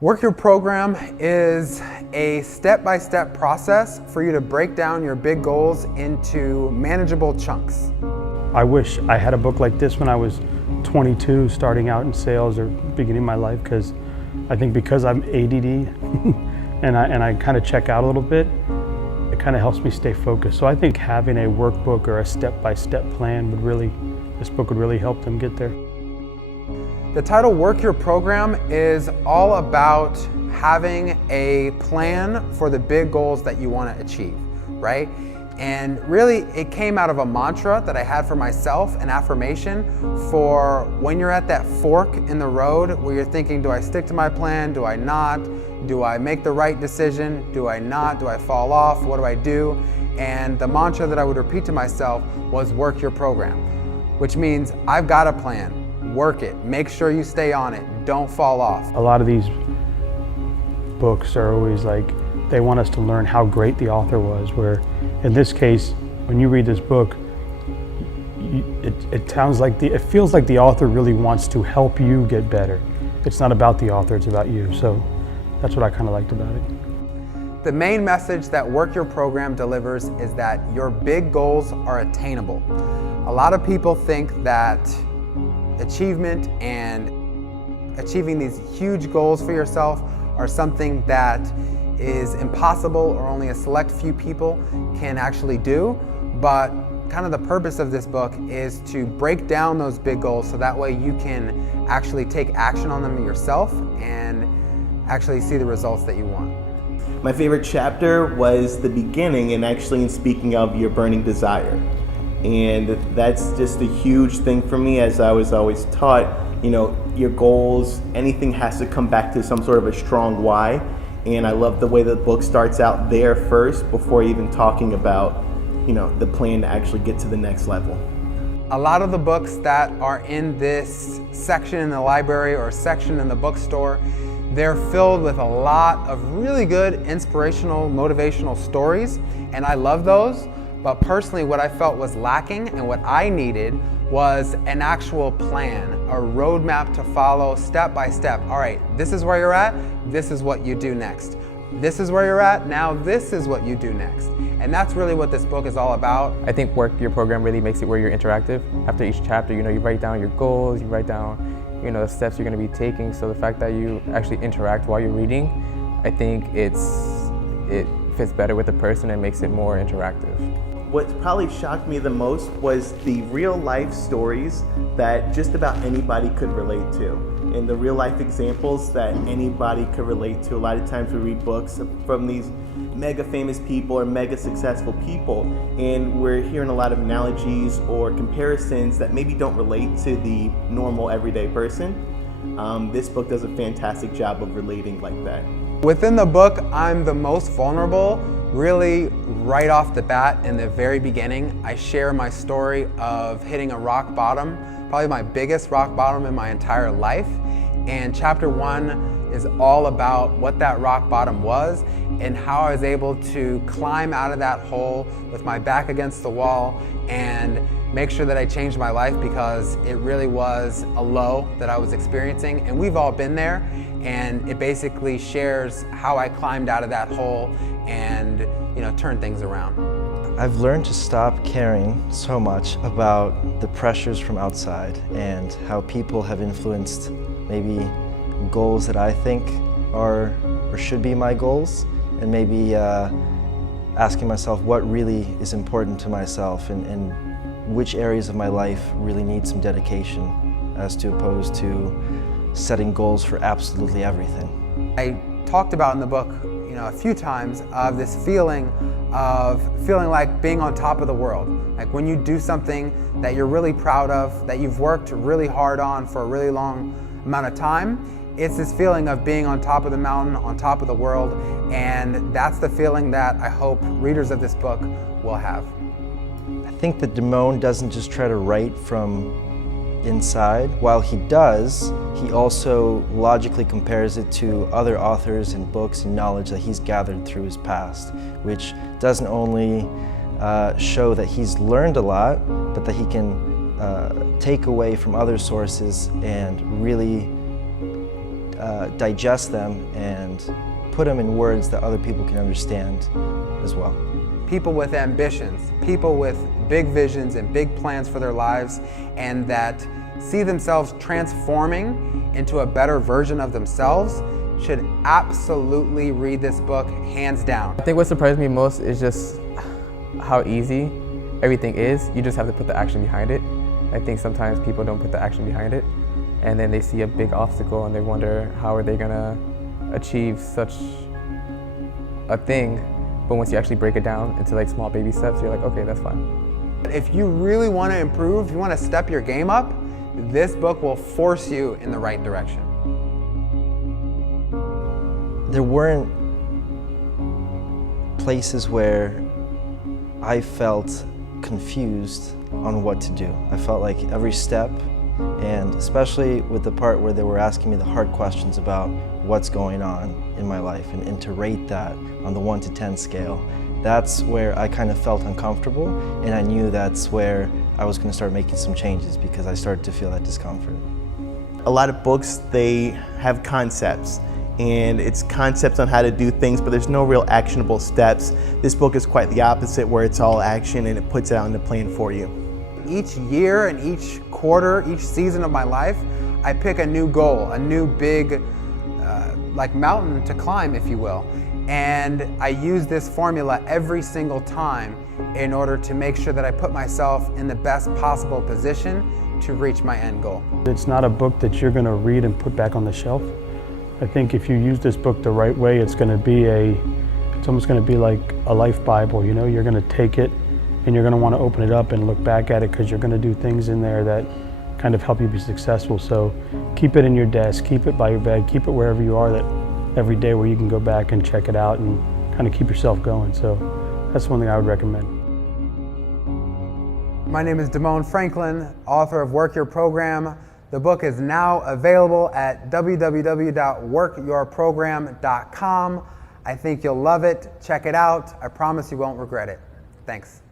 Work Your Program is a step-by-step process for you to break down your big goals into manageable chunks. I wish I had a book like this when I was 22, starting out in sales or beginning my life, because I think because I'm ADD and I kind of check out a little bit, it kind of helps me stay focused. So I think having a workbook or a step-by-step plan this book would really help them get there. The title Work Your Program is all about having a plan for the big goals that you want to achieve, right? And really, it came out of a mantra that I had for myself, an affirmation for when you're at that fork in the road where you're thinking, do I stick to my plan? Do I not? Do I make the right decision? Do I not? Do I fall off? What do I do? And the mantra that I would repeat to myself was work your program, which means I've got a plan. Work it. Make sure you stay on it. Don't fall off. A lot of these books are always like, they want us to learn how great the author was, where in this case, when you read this book, it feels like the author really wants to help you get better. It's not about the author, it's about you. So that's what I kind of liked about it. The main message that Work Your Program delivers is that your big goals are attainable. A lot of people think that achievement and achieving these huge goals for yourself are something that is impossible or only a select few people can actually do, but kind of the purpose of this book is to break down those big goals so that way you can actually take action on them yourself and actually see the results that you want. My favorite chapter was the beginning, and actually in speaking of your burning desire. And that's just a huge thing for me, as I was always taught, your goals, anything has to come back to some sort of a strong why. And I love the way the book starts out there first before even talking about, the plan to actually get to the next level. A lot of the books that are in this section in the library or section in the bookstore, they're filled with a lot of really good inspirational, motivational stories, and I love those. But personally, what I felt was lacking and what I needed was an actual plan, a roadmap to follow step by step. All right, this is where you're at, this is what you do next. This is where you're at, now this is what you do next. And that's really what this book is all about. I think Work Your Program really makes it where you're interactive. After each chapter, you write down your goals, you write down the steps you're going to be taking. So the fact that you actually interact while you're reading, I think it fits better with the person and makes it more interactive. What probably shocked me the most was the real life stories that just about anybody could relate to, and the real life examples that anybody could relate to. A lot of times we read books from these mega famous people or mega successful people, and we're hearing a lot of analogies or comparisons that maybe don't relate to the normal everyday person. This book does a fantastic job of relating like that. Within the book, I'm the most vulnerable. Really, right off the bat, in the very beginning, I share my story of hitting a rock bottom, probably my biggest rock bottom in my entire life. And chapter 1 is all about what that rock bottom was and how I was able to climb out of that hole with my back against the wall and make sure that I changed my life, because it really was a low that I was experiencing, and we've all been there. And it basically shares how I climbed out of that hole and turned things around. I've learned to stop caring so much about the pressures from outside and how people have influenced maybe goals that I think are or should be my goals, and maybe asking myself what really is important to myself and which areas of my life really need some dedication, as to opposed to setting goals for absolutely everything. I talked about in the book, a few times of this feeling like being on top of the world. Like when you do something that you're really proud of, that you've worked really hard on for a really long amount of time, it's this feeling of being on top of the mountain, on top of the world, and that's the feeling that I hope readers of this book will have. I think that Damone doesn't just try to write from inside. While he does, he also logically compares it to other authors and books and knowledge that he's gathered through his past, which doesn't only show that he's learned a lot, but that he can take away from other sources and really digest them and put them in words that other people can understand as well. People with ambitions, people with big visions and big plans for their lives, and that see themselves transforming into a better version of themselves should absolutely read this book, hands down. I think what surprised me most is just how easy everything is. You just have to put the action behind it. I think sometimes people don't put the action behind it, and then they see a big obstacle and they wonder how are they gonna achieve such a thing. But once you actually break it down into like small baby steps, you're like, okay, that's fine. If you really want to improve, if you want to step your game up, this book will force you in the right direction. There weren't places where I felt confused on what to do. I felt like every step, and especially with the part where they were asking me the hard questions about what's going on in my life and to rate that on the 1 to 10 scale, that's where I kind of felt uncomfortable, and I knew that's where I was going to start making some changes because I started to feel that discomfort. A lot of books, they have concepts, and it's concepts on how to do things, but there's no real actionable steps. This book is quite the opposite, where it's all action and it puts it out in the plan for you. Each year and each quarter, each season of my life, I pick a new goal, a new big like mountain to climb, if you will. And I use this formula every single time in order to make sure that I put myself in the best possible position to reach my end goal. It's not a book that you're going to read and put back on the shelf. I think if you use this book the right way, it's going to be it's almost going to be like a life Bible. You know, you're going to take it and you're going to want to open it up and look back at it because you're going to do things in there that kind of help you be successful. So keep it in your desk, keep it by your bed, keep it wherever you are, that every day where you can go back and check it out and kind of keep yourself going. So that's one thing I would recommend. My name is Damone Franklin, author of Work Your Program. The book is now available at www.workyourprogram.com. I think you'll love it. Check it out. I promise you won't regret it. Thanks.